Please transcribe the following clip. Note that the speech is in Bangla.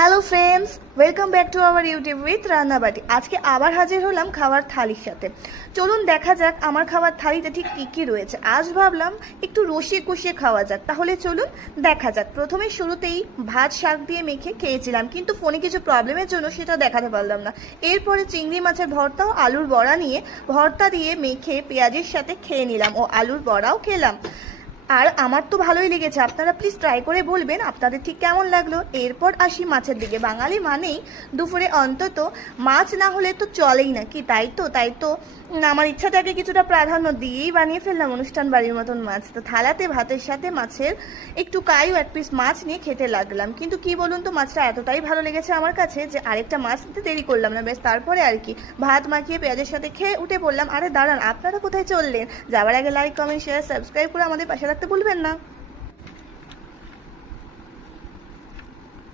Hello friends, welcome back to our YouTube with Rannabati. আজকে আবার হাজির হলাম খাবার থালির সাথে। চলুন দেখা যাক আমার খাবার থালিতে ঠিক কী কী রয়েছে। আজ ভাবলাম একটু রসিয়ে কষিয়ে খাওয়া যাক, তাহলে চলুন দেখা যাক। প্রথমে শুরুতেই ভাত শাক দিয়ে মেখে খেয়েছিলাম, কিন্তু ফোনে কিছু প্রবলেমের জন্য সেটা দেখাতে পারলাম না। এরপরে চিংড়ি মাছের ভর্তা ও আলুর বড়া নিয়ে ভর্তা দিয়ে মেখে পেঁয়াজের সাথে খেয়ে নিলাম ও আলুর বড়াও খেলাম। আর আমার তো ভালোই লেগেছে, আপনারা প্লিজ ট্রাই করে বলবেন আপনাদের ঠিক কেমন লাগলো। এরপর আসি মাছের দিকে। বাঙালি মানেই দুপুরে অন্তত মাছ না হলে তো চলেই না, কি তাই তো আমার ইচ্ছাটাকে কিছুটা প্রাধান্য দিয়েই বানিয়ে ফেললাম অনুষ্ঠান বাড়ির মতন মাছ। তো থালাতে ভাতের সাথে মাছের একটু কাই ও এক পিস মাছ নিয়ে খেতে লাগলাম। কিন্তু কি বলুন তো, মাছটা এতটাই ভালো লেগেছে আমার কাছে যে আরেকটা মাছ নিতে দেরি করলাম না। বেশ তারপরে আর কি ভাত মাখিয়ে পেঁয়াজের সাথে খেয়ে উঠে পড়লাম। আরে দাঁড়ান, আপনারা কোথায় চললেন? যাওয়ার আগে লাইক, কমেন্ট, শেয়ার, সাবস্ক্রাইব করে আমাদের পাশে রাখতে ভুলবেন না।